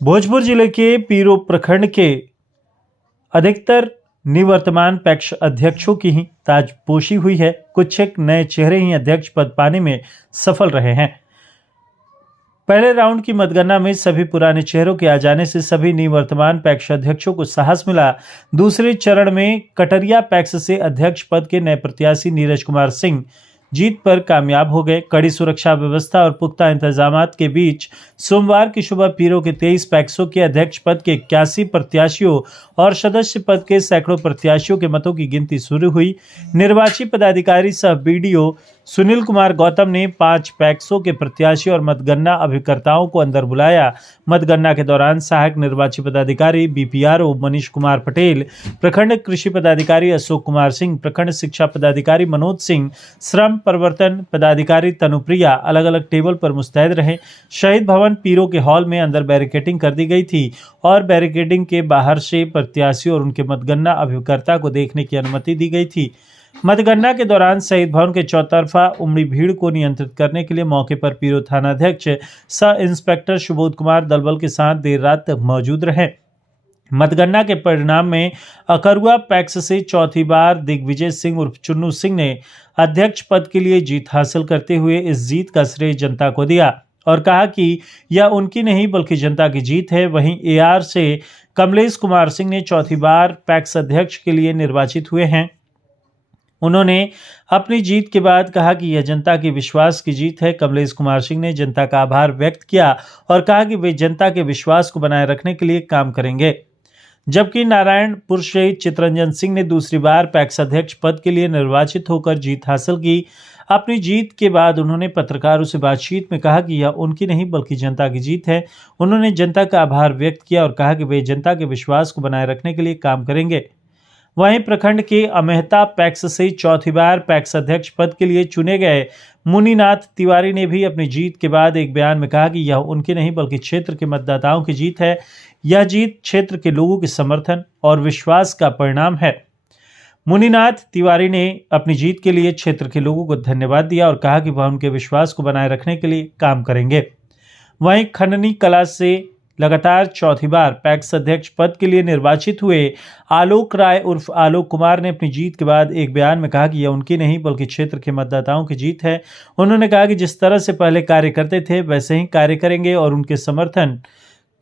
भोजपुर जिले के पीरो प्रखंड के अधिकतर निवर्तमान पैक्स अध्यक्षों की ही ताजपोशी हुई है। कुछ एक नए चेहरे ही अध्यक्ष पद पाने में सफल रहे हैं। पहले राउंड की मतगणना में सभी पुराने चेहरों के आ जाने से सभी निवर्तमान पैक्स अध्यक्षों को साहस मिला। दूसरे चरण में कटरिया पैक्स से अध्यक्ष पद के नए प्रत्याशी नीरज कुमार सिंह जीत पर कामयाब हो गए। कड़ी सुरक्षा व्यवस्था और पुख्ता इंतजामात के बीच सोमवार की सुबह पीरो के 23 पैक्सों के अध्यक्ष पद के 81 प्रत्याशियों और सदस्य पद के सैकड़ों प्रत्याशियों के मतों की गिनती शुरू हुई। निर्वाची पदाधिकारी सह बीडीओ सुनील कुमार गौतम ने 5 पैक्सों के प्रत्याशी और मतगणना अभिकर्ताओं को अंदर बुलाया। मतगणना के दौरान सहायक निर्वाची पदाधिकारी बीपीआरओ मनीष कुमार पटेल, प्रखंड कृषि पदाधिकारी अशोक कुमार सिंह, प्रखंड शिक्षा पदाधिकारी मनोज सिंह, श्रम परिवर्तन पदाधिकारी तनुप्रिया अलग अलग टेबल पर मुस्तैद रहे। शहीद भवन पीरो के हॉल में अंदर बैरिकेडिंग कर दी गई थी और बैरिकेडिंग के बाहर से प्रत्याशी और उनके मतगणना अभिकर्ता को देखने की अनुमति दी गई थी। मतगणना के दौरान शहीद भवन के चौतरफा उमड़ी भीड़ को नियंत्रित करने के लिए मौके पर पीरो थानाध्यक्ष सह इंस्पेक्टर सुबोध कुमार दलबल के साथ देर रात तक मौजूद रहे। मतगणना के परिणाम में अकरुआ पैक्स से चौथी बार दिग्विजय सिंह उर्फ चुन्नू सिंह ने अध्यक्ष पद के लिए जीत हासिल करते हुए इस जीत का श्रेय जनता को दिया और कहा कि यह उनकी नहीं बल्कि जनता की जीत है। वहीं एआर से कमलेश कुमार सिंह ने चौथी बार पैक्स अध्यक्ष के लिए निर्वाचित हुए हैं। उन्होंने अपनी जीत के बाद कहा कि यह जनता के विश्वास की जीत है। कमलेश कुमार सिंह ने जनता का आभार व्यक्त किया और कहा कि वे जनता के विश्वास को बनाए रखने के लिए काम करेंगे। जबकि नारायणपुर से चितरंजन सिंह ने दूसरी बार पैक्स अध्यक्ष पद के लिए निर्वाचित होकर जीत हासिल की। अपनी जीत के बाद उन्होंने पत्रकारों से बातचीत में कहा कि यह उनकी नहीं बल्कि जनता की जीत है। उन्होंने जनता का आभार व्यक्त किया और कहा कि वे जनता के विश्वास को बनाए रखने के लिए काम करेंगे। वहीं प्रखंड के अमेहता पैक्स से चौथी बार पैक्स अध्यक्ष पद के लिए चुने गए मुनीनाथ तिवारी ने भी अपनी जीत के बाद एक बयान में कहा कि यह उनकी नहीं बल्कि क्षेत्र के मतदाताओं की जीत है। यह जीत क्षेत्र के लोगों के समर्थन और विश्वास का परिणाम है। मुनीनाथ तिवारी ने अपनी जीत के लिए क्षेत्र के लोगों को धन्यवाद दिया और कहा कि वह उनके विश्वास को बनाए रखने के लिए काम करेंगे। वहीं खननी कला से लगातार चौथी बार पैक्स अध्यक्ष पद के लिए निर्वाचित हुए आलोक राय उर्फ आलोक कुमार ने अपनी जीत के बाद एक बयान में कहा कि यह उनकी नहीं बल्कि क्षेत्र के मतदाताओं की जीत है। उन्होंने कहा कि जिस तरह से पहले कार्य करते थे वैसे ही कार्य करेंगे और उनके समर्थन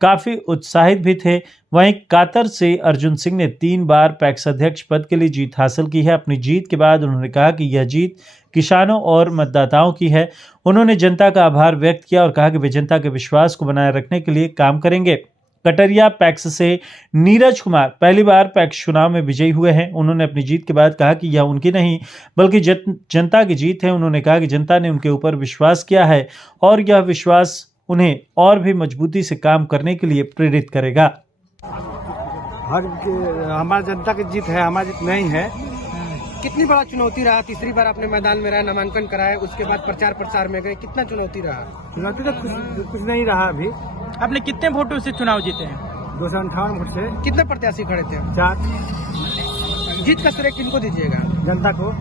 काफी उत्साहित भी थे। वहीं कातर से अर्जुन सिंह ने 3 बार पैक्स अध्यक्ष पद के लिए जीत हासिल की है। अपनी जीत के बाद उन्होंने कहा कि यह जीत किसानों और मतदाताओं की है। उन्होंने जनता का आभार व्यक्त किया और कहा कि वे जनता के विश्वास को बनाए रखने के लिए काम करेंगे। कटरिया पैक्स से नीरज कुमार पहली बार पैक्स चुनाव में विजयी हुए हैं। उन्होंने अपनी जीत के बाद कहा कि यह उनकी नहीं बल्कि जनता की जीत है। उन्होंने कहा कि जनता ने उनके ऊपर विश्वास किया है और यह विश्वास उन्हें और भी मजबूती से काम करने के लिए प्रेरित करेगा। हमारा जनता की जीत है, हमारी जीत नहीं है। कितनी बड़ा चुनौती रहा? तीसरी बार आपने मैदान में रहे, नामांकन कराए, उसके बाद प्रचार प्रसार में गए, कितना चुनौती रहा? चुनौती तो कुछ नहीं रहा। अभी आपने कितने वोटों से चुनाव जीते हैं? 258 वोट से। कितने प्रत्याशी खड़े थे? 4। जीत का श्रेय किनको दीजिएगा? जनता को।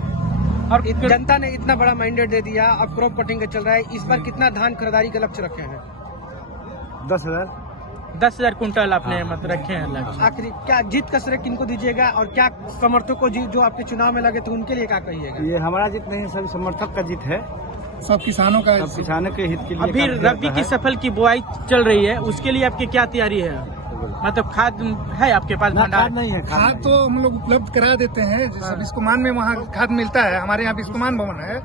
और जनता ने इतना बड़ा मैंडेट दे दिया, अब क्रॉप कटिंग का चल रहा है, इस बार कितना धान खरीदारी का लक्ष्य रखे हैं? 10,000 कुंटल आपने मतलब रखे हैं लक्ष्य। आखिरी क्या जीत का श्रेय किनको दीजिएगा और क्या समर्थकों जो आपके चुनाव में लगे थे उनके लिए क्या कहिएगा? ये हमारा जीत नहीं, सभी समर्थक का जीत है, सब किसानों का, सब किसानों के हित के लिए। अभी रबी की सफल की बुआई चल रही है, उसके लिए आपकी क्या तैयारी है? मतलब खाद है आपके पास? खाद नहीं है। खाद तो हम लोग उपलब्ध करा देते हैं। जैसे बिस्कुमान में वहाँ खाद मिलता है, हमारे यहाँ बिस्कुमान भवन है,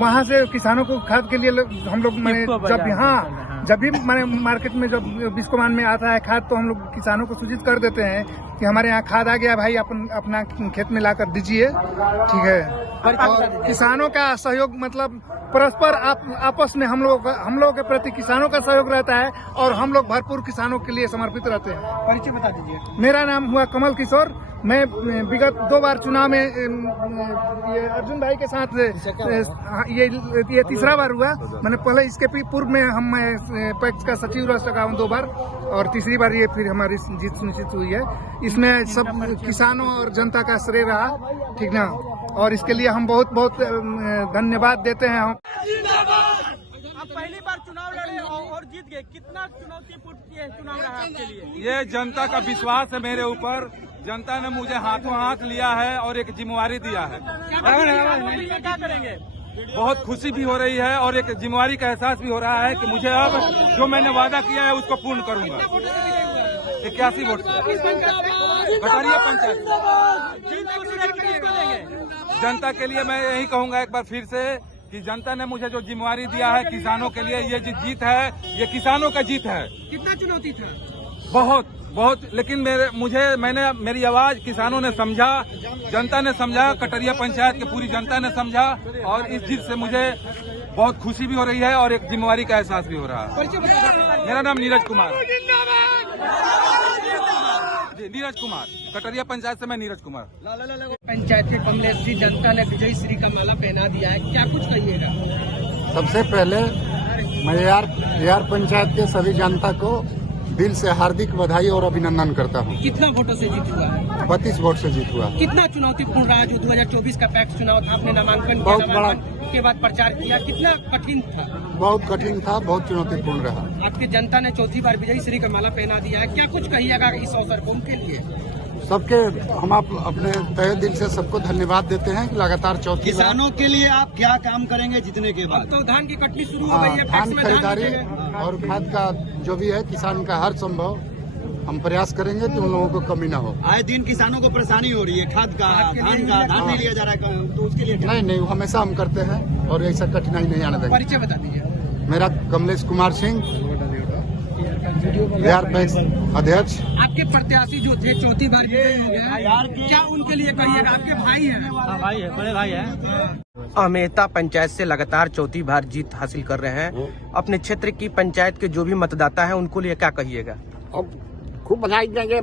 वहाँ से किसानों को खाद के लिए हम लोग जब भी मार्केट में जब बिस्कुमान में आता है खाद तो हम लोग किसानों को सूचित कर देते हैं कि हमारे यहाँ खाद आ गया भाई, अपना खेत में लाकर दीजिए, ठीक है। और किसानों का सहयोग मतलब परस्पर आपस में हम लोगों के प्रति किसानों का सहयोग रहता है और हम लोग भरपूर किसानों के लिए समर्पित रहते हैं। परिचय बता दीजिए। मेरा नाम हुआ कमल किशोर। मैं विगत 2 बार चुनाव में ये अर्जुन भाई के साथ ये तीसरा बार हुआ। मैंने पहले इसके पूर्व में मैं पैक्स का सचिव रह सका हूँ 2 बार और तीसरी बार ये फिर हमारी जीत सुनिश्चित हुई है। इसमें सब किसानों और जनता का श्रेय रहा, ठीक ना, और इसके लिए हम बहुत बहुत धन्यवाद देते हैं। आप पहली बार चुनाव लड़े और जीत जीत गए, कितना चुनौतीपूर्ण ये चुनाव रहा आपके लिए? ये जनता का विश्वास है मेरे ऊपर। जनता ने मुझे हाथों हाथ लिया है और एक जिम्मेवारी दिया है। क्या करेंगे? बहुत खुशी भी हो रही है और एक जिम्मेवारी का एहसास भी हो रहा है कि मुझे अब जो मैंने वादा किया है उसको पूर्ण करूंगा। 81 वोट से कटारिया पंचायत जनता के लिए मैं यही कहूंगा एक बार फिर से कि जनता ने मुझे जो जिम्मेवारी दिया है किसानों के लिए, ये जो जीत है ये किसानों का जीत है। कितना चुनौती था? बहुत बहुत, लेकिन मेरी आवाज किसानों ने समझा, जनता ने समझा, कटरिया पंचायत की पूरी जनता ने समझा और इस जीत से मुझे बहुत खुशी भी हो रही है और एक जिम्मेवारी का एहसास भी हो रहा है। मेरा नाम नीरज कुमार जी, नीरज कुमार, कटरिया पंचायत से मैं नीरज कुमार। पंचायत के कमलेश जी, जनता ने विजय श्री का माला पहना दिया है, क्या कुछ कहिएगा? सबसे पहले मैं यार पंचायत के सभी जनता को दिल से हार्दिक बधाई और अभिनंदन करता हूँ। कितना वोटों से जीत हुआ है? 32 वोट से जीत हुआ। कितना चुनौतीपूर्ण रहा जो 2024 का पैक्स चुनाव था? आपने नामांकन बहुत बड़ा के बाद प्रचार किया, कितना कठिन था? बहुत कठिन था, बहुत चुनौतीपूर्ण रहा। आपकी जनता ने चौथी बार विजय श्री का माला पहना दिया है, क्या कुछ कहिएगा इस अवसर को उनके लिए? सबके हम अपने तहे दिल से सबको धन्यवाद देते हैं कि लगातार चौथी किसानों के लिए आप क्या काम करेंगे जीतने के बाद? तो धान की कटनी शुरू हो गई है, धान खरीदारी और खाद का जो भी है किसान का हर संभव हम प्रयास करेंगे कि उन लोगों को कमी न हो। आए दिन किसानों को परेशानी हो रही है, खाद का, धान नहीं लिया जा रहा है, तो उसके लिए नहीं हमेशा हम करते हैं और ऐसा कठिनाई नहीं आने देंगे। परिचय बता दीजिए। मेरा कमलेश कुमार सिंह, बिहार पैक्स अध्यक्ष। आपके प्रत्याशी जो थे चौथी बार विजयी हो गए, क्या उनके लिए कहिएगा? आपके भाई हैं? भाई है, बड़े भाई है। अमेहता पंचायत से लगातार चौथी बार जीत हासिल कर रहे हैं। अपने क्षेत्र की पंचायत के जो भी मतदाता हैं उनको लिए क्या कहिएगा? अब खूब बधाई देंगे।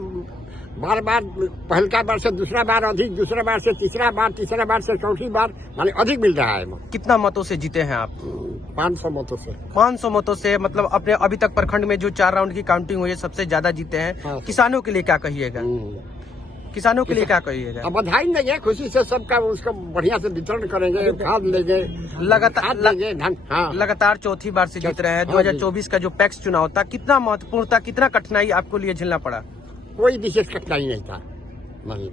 बार बार पहलका बार से दूसरा बार अधिक, दूसरा बार से तीसरा बार से चौथी बार माने अधिक मिल रहा है। कितना मतों से जीते हैं आप? 500 मतों से। 500 मतों से, मतलब अपने अभी तक प्रखंड में जो 4 राउंड की काउंटिंग हुई है सबसे ज्यादा जीते हैं। हाँ। किसानों के लिए क्या कहिएगा? किसानों के लिए क्या कहिएगा? अब बधाई देंगे, खुशी से सबका उसका बढ़िया से वितरण करेंगे, खाद लेंगे, लगातार चौथी बार से जीत रहे हैं। 2024 का जो पैक्स चुनाव था कितना महत्वपूर्ण था, कितना कठिनाई आपको लिए झेलना पड़ा? कोई विशेष कठिनाई नहीं था। नहीं।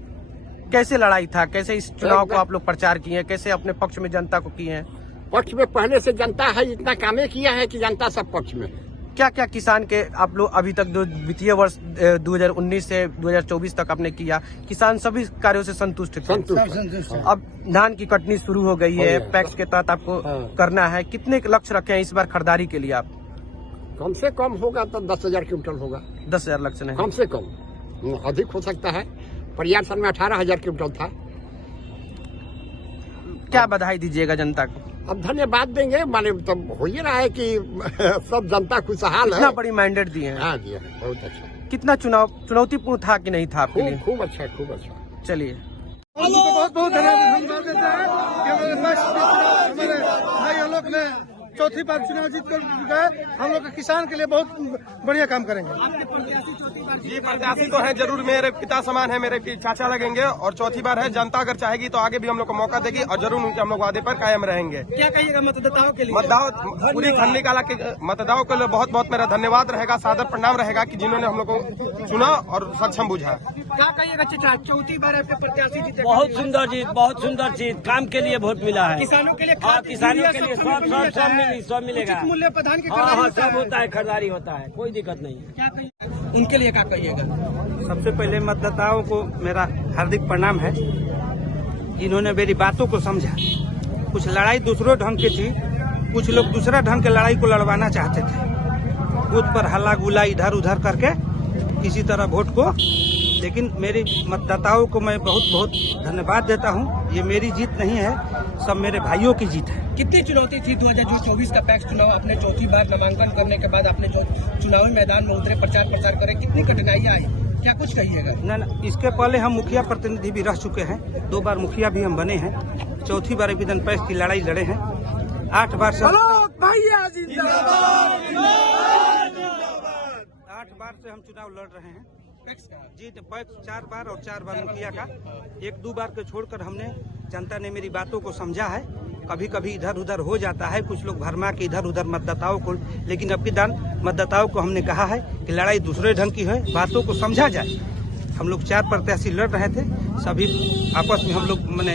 कैसे लड़ाई था, कैसे इस चुनाव को आप लोग प्रचार किए, कैसे अपने पक्ष में जनता को किए हैं? पक्ष में पहले से जनता है, इतना कामे किया है कि जनता सब पक्ष में। क्या क्या किसान के आप लोग अभी तक जो वित्तीय वर्ष 2019 से 2024 तक आपने किया, किसान सभी कार्यों से संतुष्ट थे? अब धान की कटनी शुरू हो गई है, पैक्स के तहत आपको करना है। कितने लक्ष्य रखे हैं इस बार खरीदारी के लिए आप? कम से कम होगा तो 10,000 क्विंटल होगा। 10,000 लक्ष्य नहीं, कम से कम, अधिक हो सकता है। परियार साल में 18,000 क्विंटल था। क्या बधाई दीजिएगा जनता को? अब धन्यवाद देंगे, माने तब हो ही रहा है कि सब जनता खुशहाल है। इतना बड़ी मैंडेट दिए हैं। हाँ दिया है, बहुत अच्छा। कितना चुनौतीपूर्ण था कि नहीं था आपके लिए? खूब अच्छा, खूब अच्छा। चलिए, बहुत बहुत धन्यवाद देते हैं कि हमारे भाई लोग ने चौथी बार चुनाव जीत कर गए। हम लोग किसान के लिए बहुत बढ़िया काम करेंगे। ये प्रत्याशी तो है जरूर, मेरे पिता समान है, मेरे चाचा लगेंगे और चौथी बार है। जनता अगर चाहेगी तो आगे भी हम लोग को मौका देगी और जरूर उनके हम लोग वादे पर कायम रहेंगे। क्या कहिएगा मतदाताओं के लिए? मतदाता पूरी खंडी काला के मतदाताओं के लिए बहुत बहुत मेरा धन्यवाद रहेगा, सादर प्रणाम रहेगा कि जिन्होंने हम लोग को चुना और सक्षम बुझा। क्या कहिएगा चाचा, चौथी बार आपके प्रत्याशी जीते? बहुत सुंदर जीत, बहुत सुंदर जीत। काम के लिए वोट मिला है। किसानों के लिए, किसानों के लिए सब मिलेगा। उचित मूल्य पर धान की हाँ, सब होता है, खरीदारी होता है, कोई दिक्कत नहीं है। क्या कहिएगा उनके लिए? क्या कहिएगा? सबसे पहले मतदाताओं को मेरा हार्दिक प्रणाम है, जिन्होंने मेरी बातों को समझा। कुछ लड़ाई दूसरों ढंग की थी, कुछ लोग दूसरा ढंग के लड़ाई को लड़वाना चाहते थे, बूथ पर हल्ला गुला इधर उधर करके इसी तरह वोट को। लेकिन मेरे मतदाताओं को मैं बहुत बहुत धन्यवाद देता हूं। ये मेरी जीत नहीं है, सब मेरे भाइयों की जीत है। कितनी चुनौती थी 2024 का पैक्स चुनाव? आपने चौथी बार नामांकन करने के बाद आपने जो चुनावी मैदान में उतरे, प्रचार करे, कितनी कठिनाइयाँ आई, क्या कुछ कहिएगा? न, इसके पहले हम मुखिया प्रतिनिधि भी रह चुके हैं, 2 बार मुखिया भी हम बने हैं। चौथी बार विधान पैक्स की लड़ाई लड़े हैं। 8 बार से 8 बार से हम चुनाव लड़ रहे हैं। जीत पैक्स 4 बार और 4 बार मुखिया का। 1-2 बार को छोड़कर हमने, जनता ने मेरी बातों को समझा है कभी कभी इधर उधर हो जाता है, कुछ लोग भरमा के इधर उधर मतदाताओं को, लेकिन अब की दान मतदाताओं को हमने कहा है कि लड़ाई दूसरे ढंग की है, बातों को समझा जाए। हम लोग 4 प्रत्याशी लड़ रहे थे, सभी आपस में हम लोग मैंने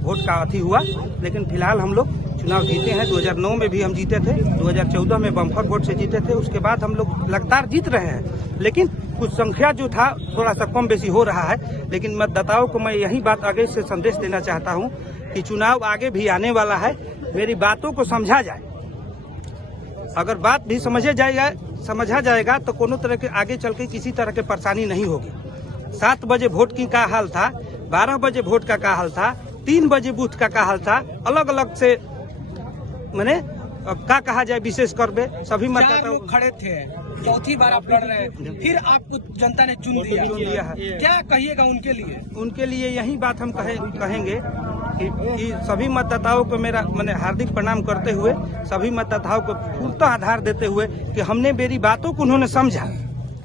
वोट का अथी हुआ, लेकिन फिलहाल हम लोग चुनाव जीते हैं। 2009 में भी हम जीते थे, 2014 में बम्पर वोट से जीते थे, उसके बाद हम लोग लगातार जीत रहे हैं, लेकिन कुछ संख्या जो था थोड़ा सा कम बेसी हो रहा है। लेकिन मतदाताओं को मैं यही बात आगे से संदेश देना चाहता हूं कि चुनाव आगे भी आने वाला है, मेरी बातों को समझा जाए। अगर बात भी समझा जाएगा तो कोनो तरह के आगे चल के किसी तरह के परेशानी नहीं होगी। 7 बजे वोट की क्या हाल था, 12 बजे वोट का क्या हाल था, 3 बजे बूथ का क्या हाल था, अलग अलग से मैंने क्या कहा जाए, विशेष कर बे सभी मतदाताओं खड़े थे, चौथी बार आप लड़ रहे हैं, फिर आपको जनता ने चुन दिया है, क्या कहिएगा उनके लिए? उनके लिए यही बात हम कहेंगे कि सभी मतदाताओं को मेरा मैंने हार्दिक प्रणाम करते हुए, सभी मतदाताओं को पूर्णतः आधार देते हुए कि हमने मेरी बातों को उन्होंने समझा,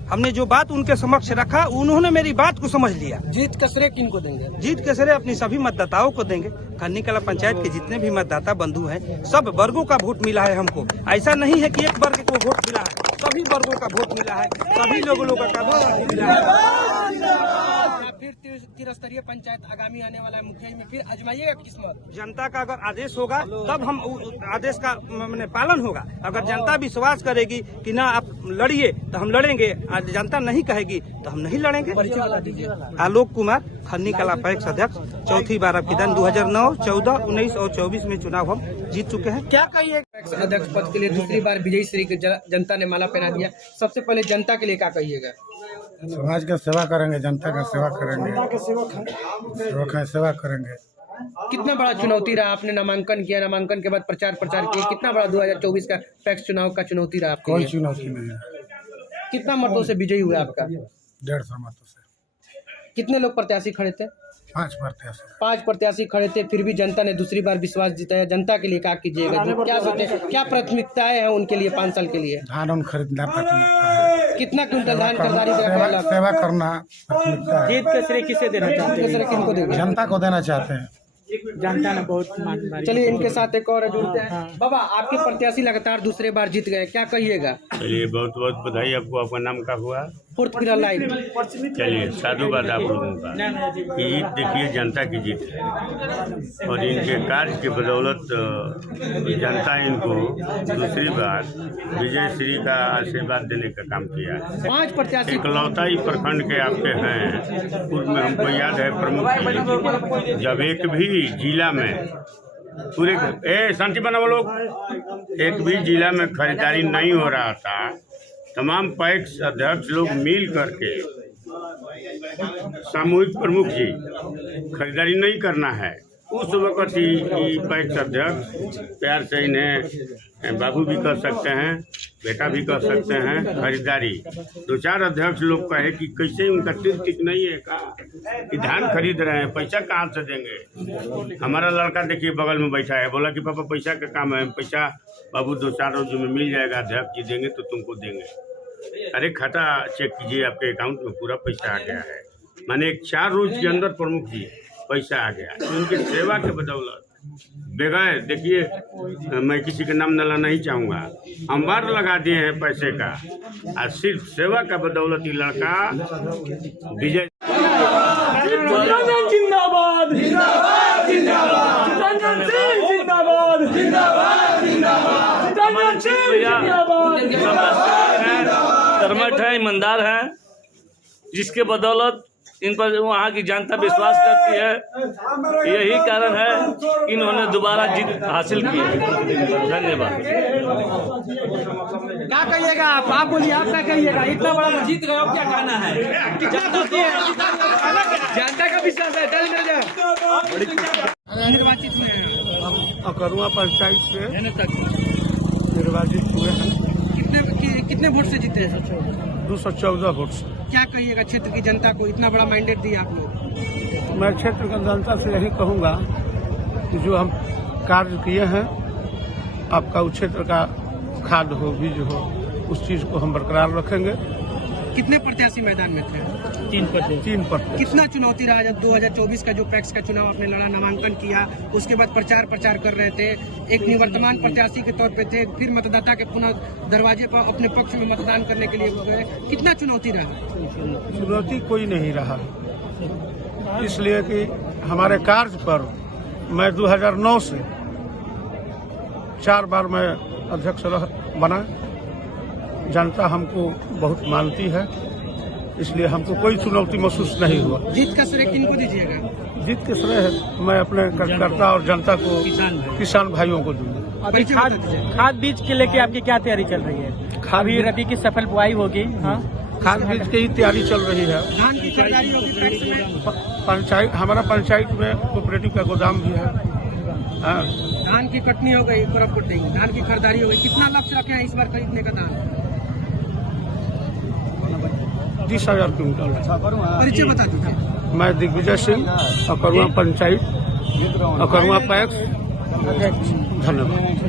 हमने जो बात उनके समक्ष रखा उन्होंने मेरी बात को समझ लिया। जीत का श्रेय किनको देंगे? जीत का श्रेय अपनी सभी मतदाताओं को देंगे। खन्नी कला पंचायत के जितने भी मतदाता बंधु हैं, सब वर्गों का वोट मिला है हमको। ऐसा नहीं है कि एक वर्ग को वोट मिला है, सभी वर्गों का वोट मिला है, सभी लोगों का वोट मिला है। फिर त्रिस्तरीय पंचायत आगामी आने वाला है, मुखिया में फिर आजमाइएगा किस्मत। जनता का अगर आदेश होगा तब हम आदेश का मैंने पालन होगा। अगर जनता विश्वास करेगी कि ना आप लड़िए तो हम लड़ेंगे, जनता नहीं कहेगी तो हम नहीं लड़ेंगे। आलोक कुमार, खन्नी कला पैक्स अध्यक्ष, चौथी बार आपकी दान 2009, 14, 19 और 24 में चुनाव हम जीत चुके हैं। क्या कहिए? अध्यक्ष पद के लिए दूसरी बार विजयी श्री के जनता ने माला पहना दिया, सबसे पहले जनता के लिए क्या कहिएगा? समाज का सेवा करेंगे, जनता का सेवा करेंगे, सेवा करेंगे। कितना बड़ा चुनौती रहा? आपने नामांकन किया, नामांकन के बाद प्रचार किया, कितना बड़ा 2024 का पैक्स चुनाव का चुनौती रहा आपके? कोई चुनौती नहीं है। कितना मतों से विजयी हुआ आपका? 150 मतों से। कितने लोग प्रत्याशी खड़े थे? 5 प्रत्याशी खड़े थे, फिर भी जनता ने दूसरी बार विश्वास जिताया। जनता के लिए क्या कीजिएगा? क्या सोचे, क्या प्राथमिकताएं हैं उनके लिए 5 साल के लिए? धान खरीदना प्राथमिकता है। कितना क्विंटल धान खरीदारी सेवा करना प्राथमिकता है। जीत का श्रेय किसे देना चाहते हैं? किनको देंगे? जनता को देना चाहते हैं। जनता ने बहुत मान। चलिए इनके साथ एक और जुड़ते हैं। बाबा, आपके प्रत्याशी लगातार दूसरे बार जीत गए, क्या कहिएगा? चलिए बहुत बहुत बधाई आपको। आपका नाम क्या हुआ? फुर्तपीरा लाइन। चलिए साधुवाद आप लोगों का कि जीत देखिए जनता की जीत है, और इनके कार्य के बदौलत जनता इनको दूसरी बार विजय श्री का आशीर्वाद देने का काम किया है। 5 प्रत्याशी इकलौता ही प्रखंड के आपके हैं। पूर्व में हमको याद है प्रमुख जब एक भी जिला में पूरे शांति बनाओ लोग, एक भी जिला में खरीदारी नहीं हो रहा था, तमाम पैक्स अध्यक्ष लोग मिल करके सामूहिक प्रमुख जी खरीदारी नहीं करना है, उस वक्त ही पैक्स अध्यक्ष प्यार से इन्हें बाबू भी कह सकते हैं, बेटा भी कह सकते हैं, खरीदारी 2-4 अध्यक्ष लोग कहे कि कैसे उनका तिक नहीं है का कि धान खरीद रहे हैं, पैसा कहाँ से देंगे? हमारा लड़का देखिए बगल में बैठा है, बोला कि पापा पैसा का काम है, पैसा बाबू 2-4 रोज में मिल जाएगा, अध्यक्ष जी देंगे तो तुमको देंगे। अरे खाता चेक कीजिए, आपके अकाउंट में पूरा पैसा आ गया है। माने 4 रोज के अंदर प्रमुख जी पैसा आ गया। तो उनकी सेवा के बदौलत बगैर देखिए, मैं किसी का नाम नला नहीं चाहूँगा, अंबार लगा दिए हैं पैसे का, और सिर्फ सेवा का बदौलत ये लड़का विजय। जिंदाबाद, जिंदाबाद, जिंदाबाद, जिंदाबाद, कर्मठ है, ईमानदार है, जिसके बदौलत इन पर वहाँ की जनता विश्वास करती है। यही कारण है कि इन्होंने दोबारा जीत हासिल की है। धन्यवाद। क्या कहिएगा आप बोलिए, आप क्या कहिएगा? इतना बड़ा जीत गए, क्या कहना है? कितना खुशी है? जनता का विश्वास है। निर्वाचित हुए अकरुआ पंचायत से निर्वाचित हुए हैं। कितने वोट से जीते हैं? 214 वोट से। क्या कहिएगा क्षेत्र की जनता को, इतना बड़ा मैंडेट दिया आपने? मैं क्षेत्र की जनता से यही कहूँगा कि जो हम कार्य किए हैं, आपका उस क्षेत्र का खाद हो, बीज हो, उस चीज़ को हम बरकरार रखेंगे कितने प्रत्याशी मैदान में थे? 3 प्रत्याशी। कितना चुनौती रहा जब 2024 का जो पैक्स का चुनाव आपने लड़ा, नामांकन किया, उसके बाद प्रचार कर रहे थे, एक निवर्तमान प्रत्याशी के तौर पे थे, फिर मतदाता के पुनः दरवाजे पर अपने पक्ष में मतदान करने के लिए गए, कितना चुनौती रहा? चुनौती कोई नहीं रहा, इसलिए कि हमारे कार्य पर मैं 2009 से 4 बार मैं अध्यक्ष बना। जनता हमको बहुत मानती है, इसलिए हमको कोई चुनौती महसूस नहीं हुआ। जीत का श्रेय किनको दीजिएगा? जीत के श्रेय मैं अपने कार्यकर्ता और जनता को, किसान भाइयों को दूंगा। अभी खाद बीज के लेके आपकी क्या तैयारी चल रही है? अभी रबी की सफल बुआई होगी। हाँ, खाद बीज की ही तैयारी चल रही है। धान की खरीदारी होगी पंचायत, हमारा पंचायत में कोऑपरेटिव का गोदाम भी है। धान की कटनी हो गई, क्रॉप कटिंग, धान की खरीदारी हो गई, कितना लक्ष्य रखे हैं इस बार खरीदने का धान? 30,000 क्विंटल। परिचय बता दीजिए। मैं दिग्विजय सिंह, अकरुआ पंचायत, अकरुआ पैक्स। धन्यवाद।